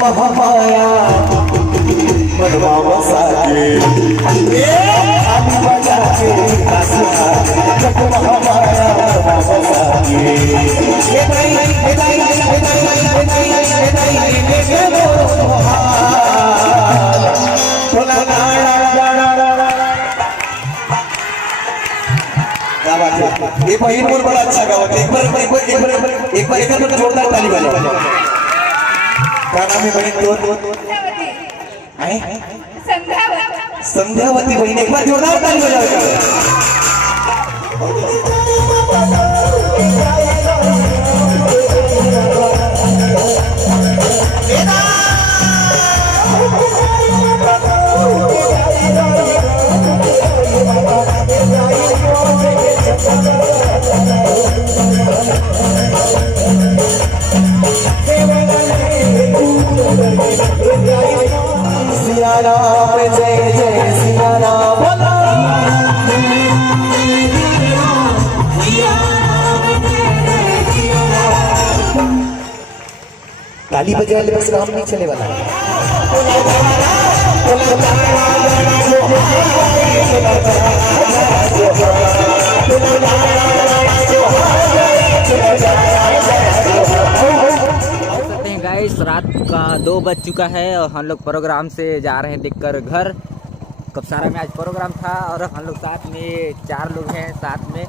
महामाया मनवा बसाके आदि बजा के महामाया मनवा बसाके ये पहिल बोल बड़ा अच्छा गाओ एक बार जोरदार ताली बजाओ क्या नाम है बहन तो संध्यावती बहन एक बार जोरदार ताली बजाओ सिया राम जय जय सिया राम ताली बजाने बस काम नहीं चले वाला गाइस रात का 2 बज चुका है और हम लोग प्रोग्राम से जा रहे हैं देखकर घर। कपसारा में आज प्रोग्राम था और हम लोग साथ में 4 लोग हैं साथ में।